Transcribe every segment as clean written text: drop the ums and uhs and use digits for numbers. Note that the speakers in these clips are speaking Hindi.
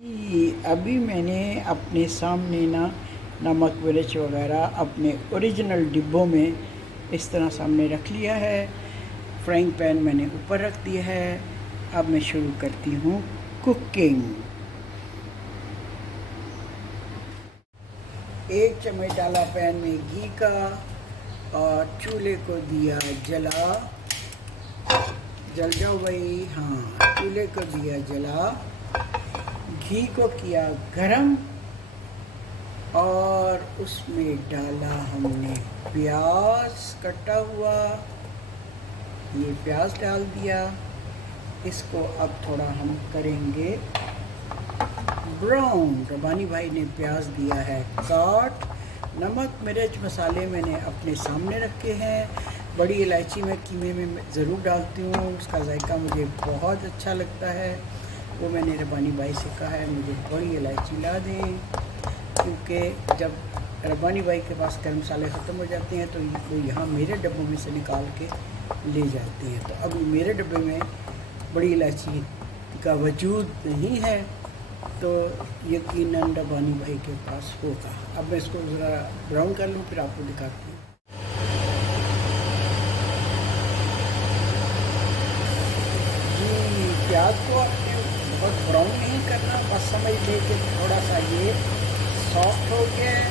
अभी मैंने अपने सामने ना नमक मिर्च वगैरह अपने ओरिजिनल डिब्बों में इस तरह सामने रख लिया है। फ्राइंग पैन मैंने ऊपर रख दिया है। अब मैं शुरू करती हूँ कुकिंग। 1 चम्मच डाला पैन में घी का और चूल्हे को दिया जला। जल जाओ भाई, हाँ, चूल्हे को दिया जला। घी को किया गरम और उसमें डाला हमने प्याज कटा हुआ। ये प्याज डाल दिया। इसको अब थोड़ा हम करेंगे ब्राउन। रबानी भाई ने प्याज दिया है काट। नमक मिर्च मसाले मैंने अपने सामने रखे हैं। बड़ी इलायची मैं कीमे में ज़रूर डालती हूँ, उसका जायका मुझे बहुत अच्छा लगता है। वो मैंने रबानी भाई से कहा है मुझे बड़ी इलायची ला दें, क्योंकि जब रबानी भाई के पास गर्म मसाले ख़त्म हो जाते हैं तो वो यहाँ मेरे डब्बों में से निकाल के ले जाते हैं। तो अब मेरे डब्बे में बड़ी इलायची का वजूद नहीं है, तो यकीनन रबानी भाई के पास होगा। अब मैं इसको ज़रा ब्राउन कर लूँ, फिर आपको दिखाती हूँ। जी, प्याज को आपने बहुत ब्राउन नहीं करना, बस समझ लें कि थोड़ा सा ये सॉफ्ट हो गया है।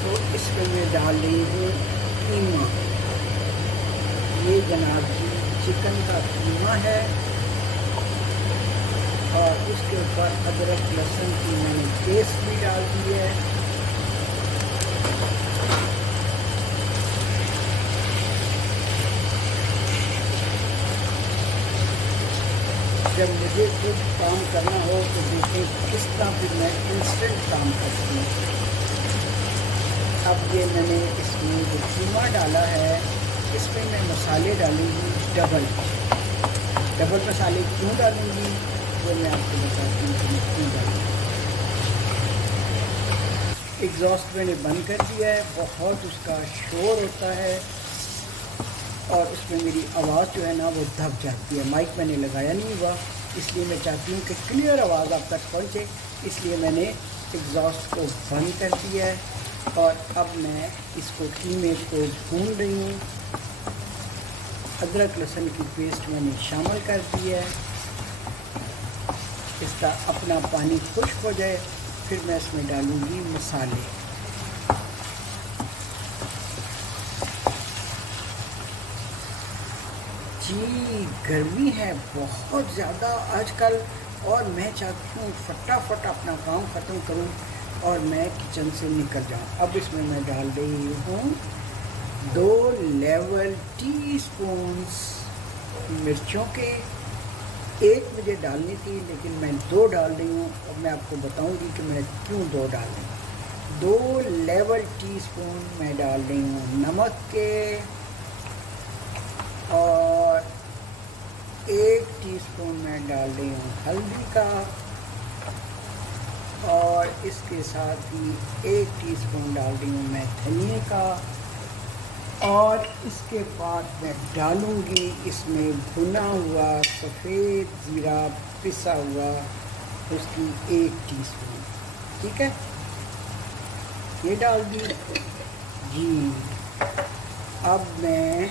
तो इसमें मैं डाल रही हूँ कीमा। ये जनाब जी चिकन का कीमा है और उसके ऊपर अदरक लहसुन की मैंने पेस्ट भी डाल दी है। जब मुझे कुछ काम करना हो तो देखें किस तरह फिर मैं इंस्टेंट काम करती हूँ। अब ये मैंने इसमें जो कीमा डाला है, इसमें मैं मसाले डालूँगी डबल मसाले क्यों डालूँगी वो मैं आपको बताती हूँ कि मैं क्यों डालूँगी। एग्जॉस्ट मैंने बंद कर दिया है, बहुत उसका शोर होता है और उसमें मेरी आवाज़ जो है ना वो दब जाती है। माइक मैंने लगाया नहीं हुआ, इसलिए मैं चाहती हूँ कि क्लियर आवाज़ आप तक पहुँचे, इसलिए मैंने एग्जॉस्ट को बंद कर दिया है। और अब मैं इसको कीमे को भून रही हूँ। अदरक लहसुन की पेस्ट मैंने शामिल कर दी है। इसका अपना पानी खुश्क हो जाए फिर मैं इसमें डालूँगी मसाले। जी, गर्मी है बहुत ज़्यादा आजकल और मैं चाहती हूँ फटाफट अपना काम ख़त्म करूँ और मैं किचन से निकल जाऊँ। अब इसमें मैं डाल रही हूँ 2 लेवल टीस्पून्स मिर्चों के। 1 मुझे डालनी थी लेकिन मैं 2 डाल रही हूँ और मैं आपको बताऊँगी कि मैं क्यों 2 डाल रही हूँ। 2 लेवल टीस्पून मैं डाल रही हूँ नमक के और 1 टीस्पून मैं डाल रही हूँ हल्दी का और इसके साथ ही 1 टीस्पून डाल रही हूँ मैं धनिया का। और इसके बाद मैं डालूँगी इसमें भुना हुआ सफ़ेद ज़ीरा पिसा हुआ, उसकी 1 टीस्पून। ठीक है, ये डाल दी जी। अब मैं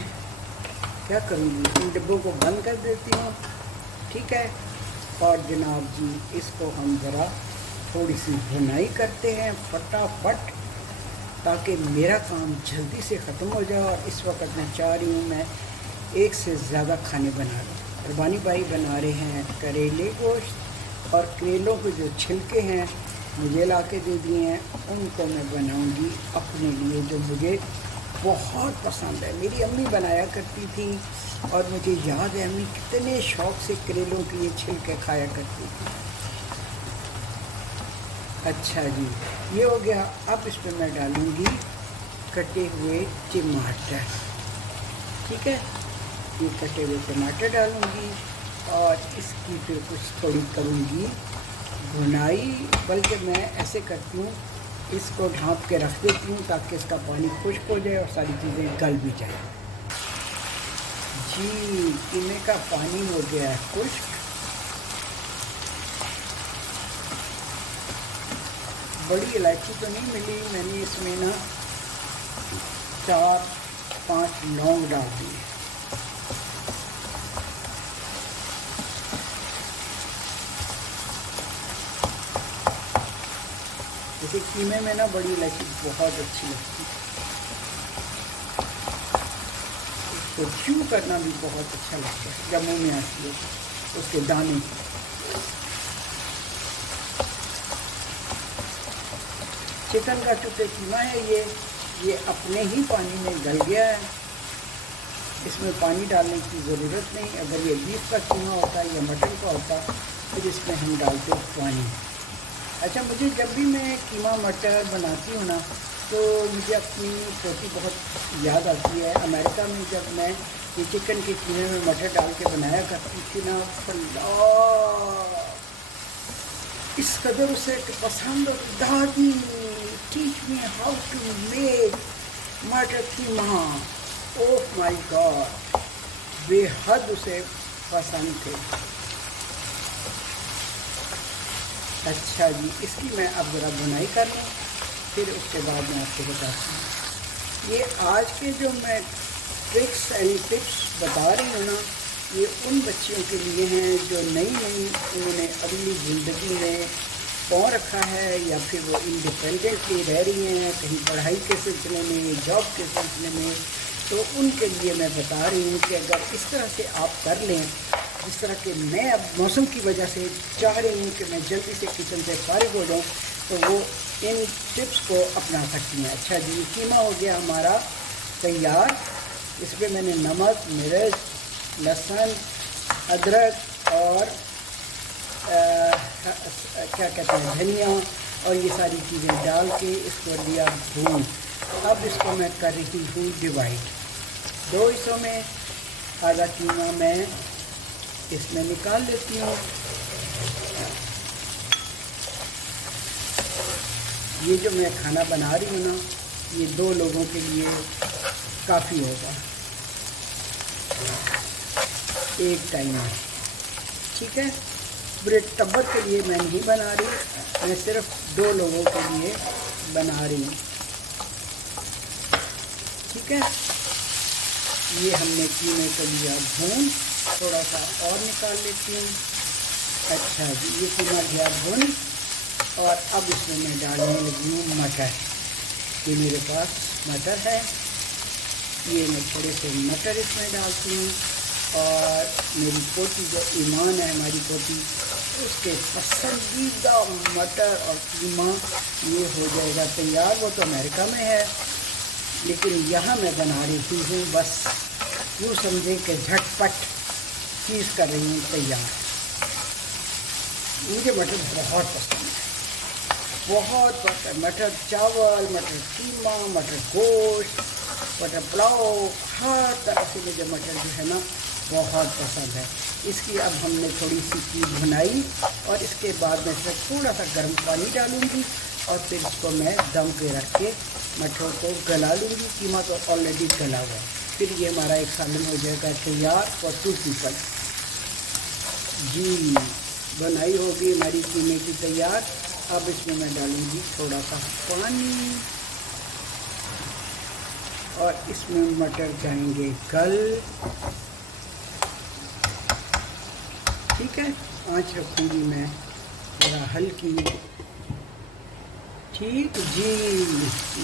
क्या करूँगी, इन डिब्बों को बंद कर देती हूँ। ठीक है, और जनाब जी इसको हम ज़रा थोड़ी सी भुनाई करते हैं फटाफट, ताकि मेरा काम जल्दी से ख़त्म हो जाए। और इस वक्त मैं चाह रही हूँ मैं 1 से ज़्यादा खाने बना लूँ। रबानी भाई बना रहे हैं करेले गोश्त और करेलों के जो छिलके हैं मुझे ला के दे दिए हैं, उनको मैं बनाऊँगी अपने लिए, जो मुझे बहुत पसंद है। मेरी अम्मी बनाया करती थी और मुझे याद है अम्मी कितने शौक़ से करेलों के ये छिलके खाया करती थी। अच्छा जी, ये हो गया। अब इस पर मैं डालूँगी कटे हुए टमाटर। ठीक है, ये कटे हुए टमाटर डालूँगी और इसकी फिर कुछ थोड़ी करूँगी भुनाई, बल्कि मैं ऐसे करती हूँ इसको ढाँप के रख देती हूँ ताकि इसका पानी खुश्क हो जाए और सारी चीज़ें गल भी जाए। जी, कीमे का पानी हो गया है खुश्क। बड़ी इलायची तो नहीं मिली, मैंने इसमें ना 4-5 लौंग डाल दिए। जैसे कीमे में ना बड़ी इलायची बहुत अच्छी लगती है, उसको च्यू करना भी बहुत अच्छा लगता है जब मुँह में आती है उसके दाने। चिकन का चूँकि कीमा है ये अपने ही पानी में गल गया है, इसमें पानी डालने की ज़रूरत नहीं। अगर ये बीफ का कीमा होता या मटन का होता फिर इसमें हम डालते पानी। अच्छा, मुझे जब भी मैं कीमा मटर बनाती हूँ ना तो मुझे अपनी पोती बहुत याद आती है। अमेरिका में जब मैं ये चिकन के कीमे में मटर डाल के बनाया करती थी ना, इस कदर उसे पसंद, दादी teach me how to make matar keema, oh my God, बेहद उसे पसंद थे। अच्छा जी, इसकी मैं अब ज़रा बुनाई कर लूँ, फिर उसके बाद मैं आपको बताती हूँ। ये आज के जो मैं ट्रिक्स एंड टिप्स बता रही हूँ ना, ये उन बच्चियों के लिए हैं जो नई उन्होंने अगली ज़िंदगी में पाँव रखा है या फिर वो इंडिपेंडेंटली रह रही हैं कहीं पढ़ाई के सिलसिले में, जॉब के सिलसिले में। तो उनके लिए मैं बता रही हूँ कि अगर इस तरह से आप कर लें, जिस तरह के मैं अब मौसम की वजह से चाह रही हूँ कि मैं जल्दी से किचन से फारिग हो जाऊँ, तो वो इन टिप्स को अपना सकती हैं। अच्छा जी, कीमा हो गया हमारा तैयार। इसमें मैंने नमक, मिर्च, लहसुन, अदरक और क्या कहते हैं धनिया और ये सारी चीज़ें डाल के इसको लिया भून। अब इसको मैं कर रही हूँ डिवाइड 2 हिस्सों में। आधा कीमा मैं इसमें निकाल लेती हूँ। ये जो मैं खाना बना रही हूँ ना, ये 2 लोगों के लिए काफ़ी होगा एक टाइम में, ठीक है। पूरे टब्बर के लिए मैं नहीं बना रही, मैं सिर्फ 2 लोगों के लिए बना रही हूँ, ठीक है। ये हमने कीमे को लिया भून, थोड़ा सा और निकाल लेती हूँ। अच्छा जी, ये कीमा गया भून और अब इसमें मैं डालने लगी हूँ मटर। ये मेरे पास मटर है, ये मैं थोड़े से मटर इसमें डालती हूँ। और मेरी पोती जो ईमान है, हमारी पोती, उसके पसंदीदा मटर और कीमा ये हो जाएगा तैयार। वो तो अमेरिका में है, लेकिन यहाँ मैं बना रही हूँ, बस यूँ समझें कि झटपट चीज़ कर रही हूँ तैयार। मुझे मटर बहुत पसंद है, बहुत पसंद। मटर चावल, मटर कीमा, मटर गोश्त, मटर पुलाव, हर तरह से मुझे मटर जो है ना बहुत पसंद है। इसकी अब हमने थोड़ी सी की भुनाई और इसके बाद मैं इसमें थोड़ा सा गर्म पानी डालूँगी और फिर इसको मैं दम पे रख के मटरों को गला लूँगी। कीमा तो ऑलरेडी गला हुआ है। फिर ये हमारा एक सालन हो जाएगा तैयार फॉर 2 पीपल। जी, बनाई होगी हमारी कीमे की तैयार। अब इसमें मैं डालूँगी थोड़ा सा पानी और इसमें मटर जाएंगे गल, ठीक है। आँच रखूँगी मैं थोड़ा हल्की, ठीक जी।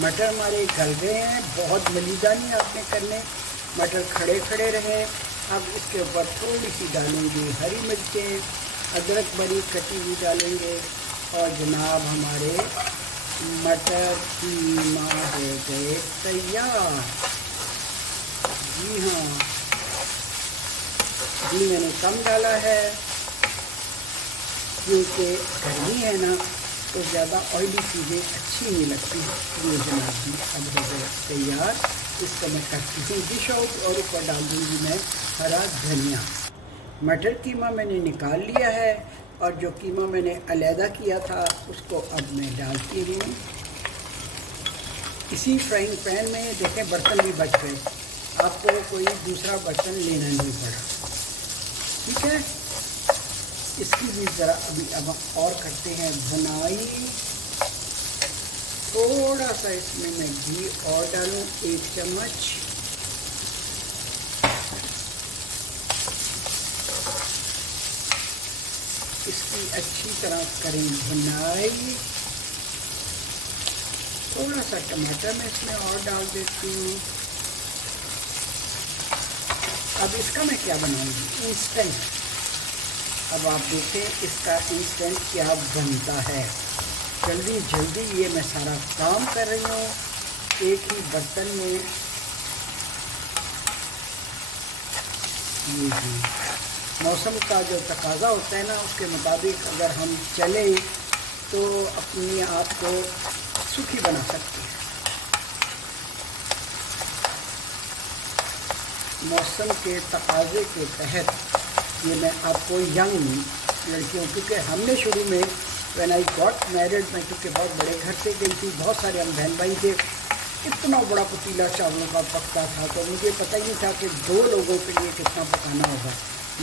मटर हमारे गल गए हैं, बहुत मलीदा नहीं आपने करने, मटर खड़े खड़े रहे। अब इसके ऊपर थोड़ी सी डालेंगे हरी मिर्चें, अदरक बड़ी कटी हुई डालेंगे और जनाब हमारे मटर कीमा हो गए तैयार। जी हाँ जी, मैंने कम डाला है क्योंकि गर्मी है ना, तो ज़्यादा ऑयली चीज़ें अच्छी नहीं लगती। ये जनाब जी अब हो गया तैयार। इसको मैं करती हूँ डिश आउट और ऊपर डाल दूँगी मैं हरा धनिया। मटर कीमा मैंने निकाल लिया है और जो कीमा मैंने अलहदा किया था उसको अब मैं डालती हूँ इसी फ्राइंग पैन में। देखें बर्तन भी बच गए, आपको कोई दूसरा बर्तन लेना नहीं पड़ा, ठीक है। इसकी भी ज़रा अभी अब और करते हैं भुनाई थोड़ा सा इसमें मैं घी और डालूं, 1 चम्मच। इसकी अच्छी तरह करें भुनाई। थोड़ा सा टमाटर मैं इसमें और डाल देती हूँ। अब इसका मैं क्या बनाऊंगी, इंस्टेंट। अब आप देखें इसका इंस्टेंट क्या बनता है। जल्दी जल्दी ये मैं सारा काम कर रही हूँ एक ही बर्तन में। ये जी मौसम का जो तकाजा होता है ना, उसके मुताबिक अगर हम चले तो अपने आप को सुखी बना सकते हैं। मौसम के तकाजे के तहत ये मैं आपको यंग लड़कियों, क्योंकि हमने शुरू में व्हेन आई गॉट मैरिड, मैं क्योंकि बहुत बड़े घर से गई थी, बहुत सारे हम बहन भाई थे, इतना बड़ा पतीला चावलों का पकता था, तो मुझे पता ही नहीं था कि 2 लोगों के लिए कितना पकाना होगा।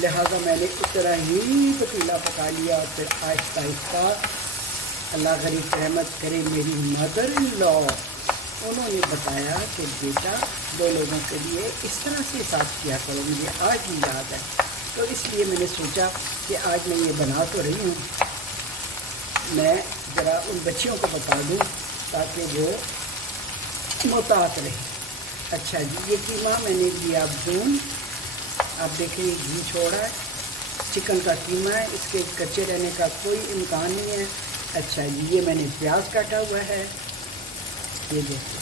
लिहाजा मैंने उतना ही पतीला पका लिया। फिर आहिस्ता आहिस्ता अल्लाह गरीब रहमत करे, मेरी मदर इन लॉ, उन्होंने बताया कि बेटा 2 लोगों के लिए इस तरह से साथ किया करो। मुझे आज भी याद है, तो इसलिए मैंने सोचा कि आज मैं ये बना तो रही हूँ, मैं ज़रा उन बच्चियों को बता दूँ ताकि वो मोहतात रहे। अच्छा जी, ये कीमा मैंने लिया भून। आप देखिए घी छोड़ा है, चिकन का कीमा है, इसके कच्चे रहने का कोई इम्कान नहीं है। अच्छा जी, ये मैंने प्याज काटा हुआ है, ये देखिए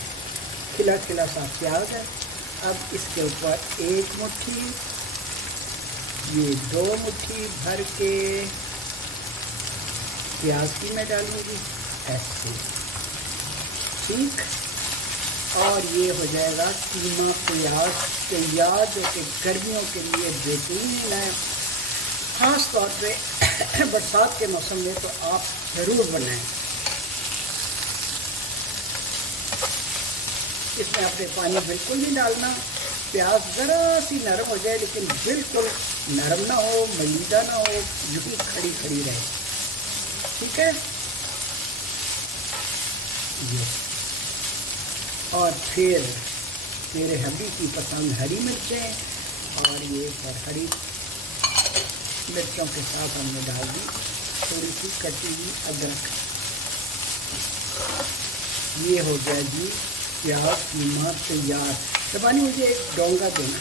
खिला खिला सा प्याज है। अब इसके ऊपर 1 मुट्ठी, ये 2 मुट्ठी भर के प्याज की मैं डालूँगी ऐसे, ठीक। और ये हो जाएगा कीमा प्याज तैयार, जो कि गर्मियों के लिए बेहतरीन है, ख़ास तौर पे बरसात के मौसम में तो आप ज़रूर बनाएं। इसमें आपने पानी बिल्कुल नहीं डालना, प्याज ज़रा सी नरम हो जाए, लेकिन बिल्कुल नरम ना हो, मलीदा ना हो, यूँ ही खड़ी खड़ी रहे, ठीक है ये। और फिर मेरे हबी की पसंद हरी मिर्चें, और ये हरी मिर्चों के साथ हमने डाल दी थोड़ी सी कटी हुई अदरक। ये हो गया जी प्याज कीमा तैयार। जबानी मुझे एक डोंगा देना,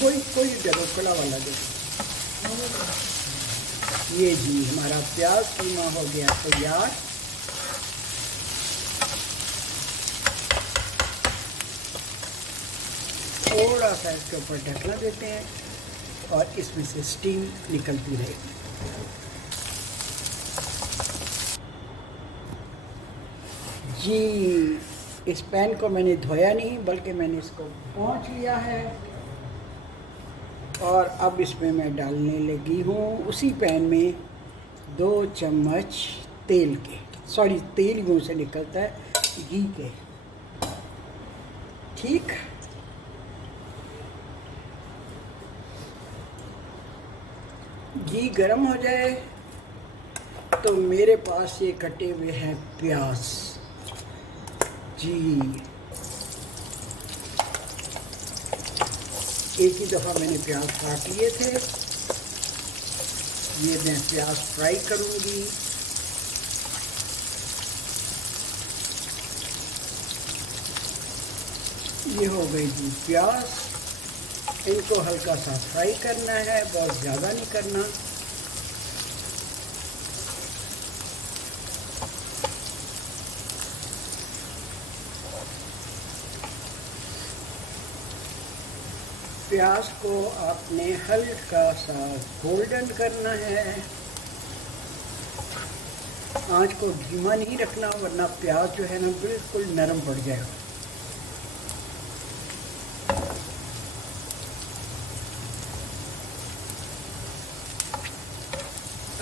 कोई दे दो, खुला वाला दे दो। ये जी हमारा प्याज कीमा हो गया तैयार। थोड़ा सा इसके ऊपर ढकना देते हैं और इसमें से स्टीम निकलती रहेगी। जी, इस पैन को मैंने धोया नहीं, बल्कि मैंने इसको पोंछ लिया है, और अब इसमें मैं डालने लगी हूँ उसी पैन में 2 चम्मच तेल के, सॉरी तेल मुँह से निकलता है, घी के, ठीक। घी गरम हो जाए तो मेरे पास ये कटे हुए हैं प्याज जी। एक ही दफ़ा मैंने प्याज काट लिए थे, ये मैं प्याज फ्राई करूँगी। ये हो गई जी प्याज, इनको हल्का सा फ्राई करना है, बहुत ज़्यादा नहीं करना। प्याज को आपने हल्का सा गोल्डन करना है, आंच को धीमा नहीं रखना, वरना प्याज जो है ना बिल्कुल नरम पड़ जाएगा।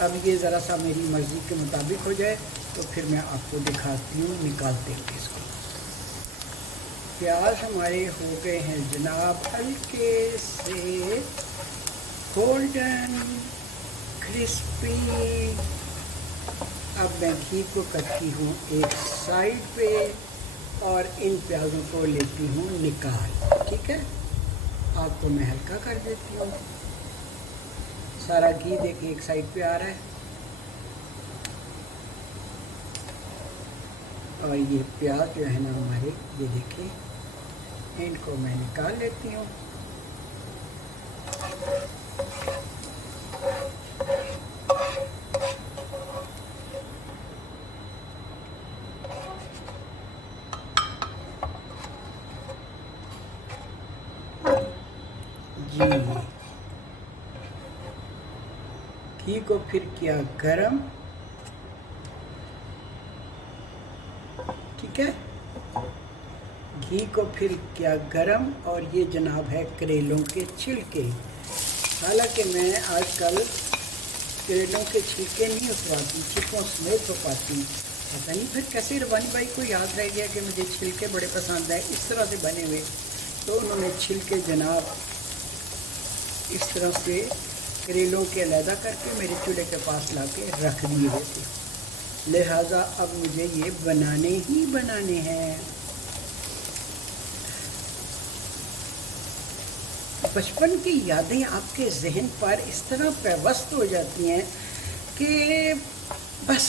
अब ये ज़रा सा मेरी मर्ज़ी के मुताबिक हो जाए तो फिर मैं आपको दिखाती हूँ निकालते हैं इसको। प्याज हमारे हो गए हैं जनाब हल्के से गोल्डन क्रिस्पी। अब मैं घी को करती हूँ एक साइड पे और इन प्याज़ों को लेती हूँ निकाल। ठीक है, आग को मैं हल्का कर देती हूँ। सारा घी देखिए एक साइड पे आ रहा है और ये प्याज जो है ना हमारे, ये देखिए, इनको मैं निकाल लेती हूँ। जी, घी को फिर किया गरम। ठीक है, घी को फिर किया गरम और ये जनाब है करेलों के छिलके। हालांकि मैं आजकल करेलों के छिलके नहीं उतरवाती, छिलकों समेत उपाती। पता नहीं फिर कैसे रवानी भाई को याद रह गया कि मुझे छिलके बड़े पसंद है इस तरह से बने हुए, तो उन्होंने छिलके जनाब इस तरह से करेलों के अलहदा करके मेरे चूल्हे के पास ला के रख दिए हुए थे। लिहाजा अब मुझे ये बनाने ही बनाने हैं। बचपन की यादें आपके जहन पर इस तरह पेवस्त हो जाती हैं कि बस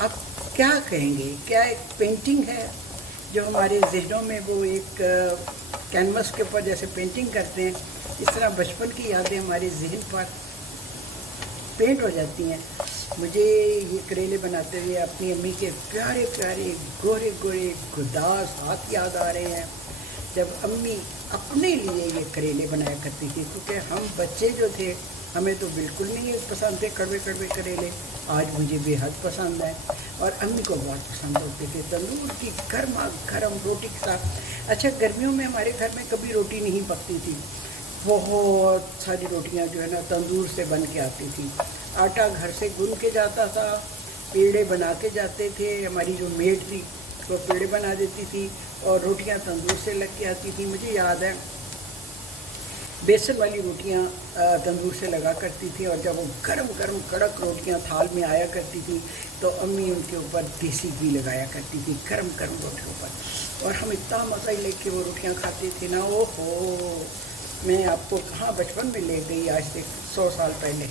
आप क्या कहेंगे। क्या एक पेंटिंग है जो हमारे जहनों में, वो एक कैनवस के ऊपर जैसे पेंटिंग करते हैं, इस तरह बचपन की यादें हमारे जहन पर पेंट हो जाती हैं। मुझे ये करेले बनाते हुए अपनी अम्मी के प्यारे प्यारे गोरे गोरे गुदास हाथ याद आ रहे हैं, जब अम्मी अपने लिए ये करेले बनाया करती थी। क्योंकि हम बच्चे जो थे, हमें तो बिल्कुल नहीं पसंद थे कड़वे कड़वे करेले। आज मुझे बेहद पसंद है और अम्मी को बहुत पसंद होते थे। तंदूर की गर्मा गर्म रोटी के साथ। अच्छा, गर्मियों में हमारे घर में कभी रोटी नहीं पकती थी, बहुत सारी रोटियां जो है ना तंदूर से बन के आती थी। आटा घर से गूंद के जाता था, पेड़े बना के जाते थे। हमारी जो मेड थी वो पेड़े बना देती थी और रोटियां तंदूर से लग के आती थी। मुझे याद है बेसन वाली रोटियां तंदूर से लगा करती थी और जब वो गरम गरम कड़क रोटियां थाल में आया करती थी तो अम्मी उनके ऊपर देसी घी लगाया करती थी गरम गरम रोटियों पर, और हम इतना मज़ा ही लेके वो रोटियां खाते थे ना। ओहो, मैं आपको कहाँ बचपन में ले गई, आज से 100 साल पहले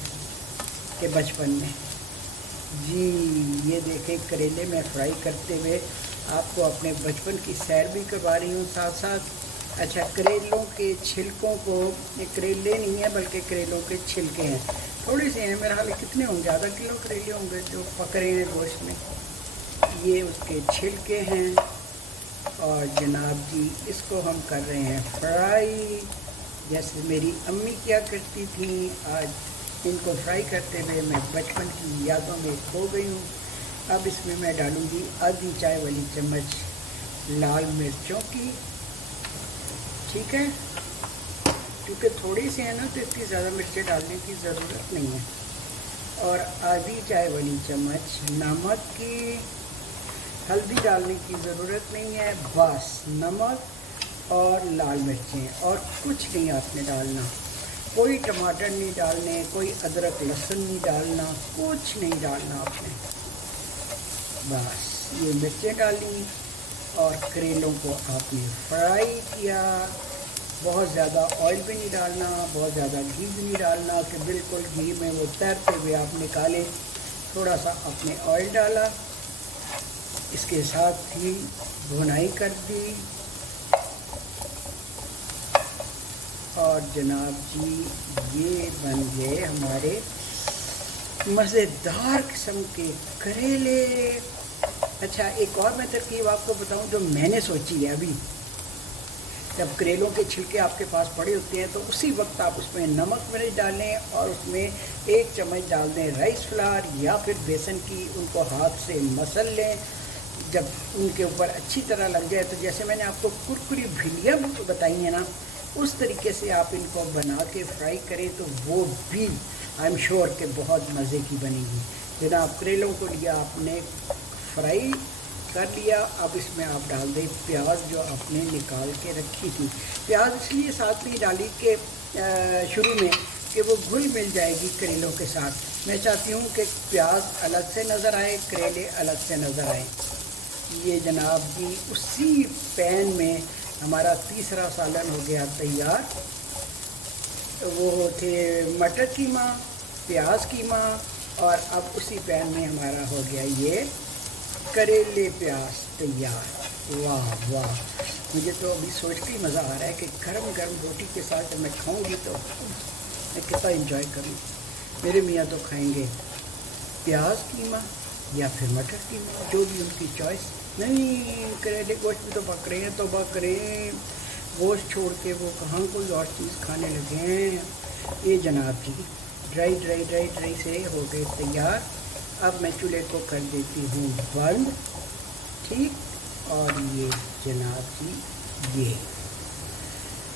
के बचपन में। जी, ये देखें करेले में फ्राई करते हुए आपको अपने बचपन की सैर भी करवा रही हूँ साथ साथ। अच्छा, करेलों के छिलकों को, ये करेले नहीं है बल्कि करेलों के छिलके हैं, थोड़े से हैं मेरा हाल। कितने होंगे, आधा किलो करेले होंगे जो पक रहे हैं गोश्त में। ये उसके छिलके हैं और जनाब जी इसको हम कर रहे हैं फ्राई, जैसे मेरी अम्मी क्या करती थी। आज इनको फ्राई करते हुए मैं बचपन की यादों में खो गई हूँ। अब इसमें मैं डालूँगी आधी चाय वाली चम्मच लाल मिर्चों की। ठीक है, क्योंकि थोड़ी सी है ना तो इतनी ज़्यादा मिर्चें डालने की ज़रूरत नहीं है। और आधी चाय वाली चम्मच नमक की। हल्दी डालने की ज़रूरत नहीं है, बस नमक और लाल मिर्चें और कुछ नहीं आपने डालना। कोई टमाटर नहीं डालने, कोई अदरक लहसुन नहीं डालना, कुछ नहीं डालना आपने। बस ये मिर्चें डाली और करेलों को आपने फ्राई किया। बहुत ज़्यादा ऑयल भी नहीं डालना, बहुत ज़्यादा घी भी नहीं डालना कि बिल्कुल घी में वो तैरते हुए आप निकालें। थोड़ा सा आपने ऑयल डाला, इसके साथ ही भुनाई कर दी और जनाब जी ये बन गए हमारे मज़ेदार किस्म के करेले। अच्छा, एक और मैं तरकीब आपको बताऊं जो मैंने सोची है अभी। जब करेलों के छिलके आपके पास पड़े होते हैं तो उसी वक्त आप उसमें नमक मिर्च डालें और उसमें 1 चम्मच डाल दें राइस फ्लावर या फिर बेसन की, उनको हाथ से मसल लें। जब उनके ऊपर अच्छी तरह लग जाए तो जैसे मैंने आपको कुरकुरी भिंडियाँ बताई हैं ना, उस तरीके से आप इनको बना के फ्राई करें तो वो भी आई एम श्योर कि बहुत मज़े की बनेगी। जनाब करेलों को लिया आपने, फ्राई कर लिया। अब इसमें आप डाल दें प्याज जो आपने निकाल के रखी थी। प्याज इसलिए साथ में डाली कि शुरू में कि वो घुल मिल जाएगी करेलों के साथ। मैं चाहती हूँ कि प्याज अलग से नज़र आए, करेले अलग से नज़र आए। ये जनाब जी उसी पैन में हमारा तीसरा सालन हो गया तैयार। वो थे मटर कीमा, प्याज कीमा, और अब उसी पैन में हमारा हो गया ये करेले प्याज तैयार। वाह वाह, मुझे तो अभी सोच के ही मज़ा आ रहा है कि गरम गरम रोटी के साथ जब मैं खाऊंगी तो मैं कितना एंजॉय करूँ। मेरे मियाँ तो खाएंगे प्याज कीमा या फिर मटर कीमा, जो भी उनकी चॉइस। नहीं, करेले गोश्त भी तो पक रहे हैं, तो पक रहे हैं, गोश्त छोड़ के वो कहाँ कोई और चीज़ खाने लगे हैं। ये जनाब जी ड्राई ड्राई ड्राई ड्राई से हो गए तैयार। अब मैं चूल्हे को कर देती हूँ बंद, ठीक। और ये जनाब जी ये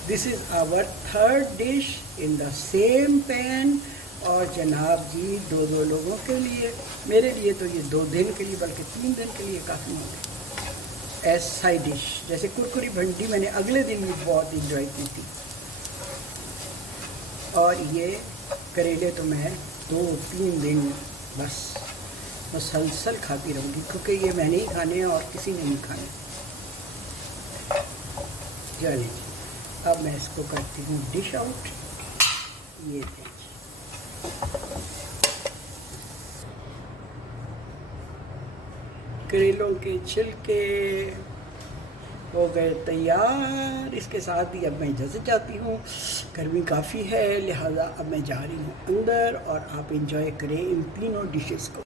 this is our third dish in the same pan. और जनाब जी दो दो लोगों के लिए, मेरे लिए तो ये 2 दिन के लिए बल्कि 3 दिन के लिए काफ़ी होंगे एज साइड डिश। जैसे कुरकुरी भंडी मैंने अगले दिन भी बहुत इंजॉय की थी। और ये करेले तो मैं 2-3 दिन बस मुसलसल खाती रहूँगी, क्योंकि ये मैंने ही खाने हैं और किसी ने नहीं खाने। चलिए अब मैं इसको करती हूँ डिश आउट। ये देखिए करेलों के छिलके हो गए तैयार। इसके साथ ही अब मैं इजाज़त चाहती हूँ, गर्मी काफ़ी है, लिहाजा अब मैं जा रही हूँ अंदर, और आप इंजॉय करें इन तीनों डिशेस को।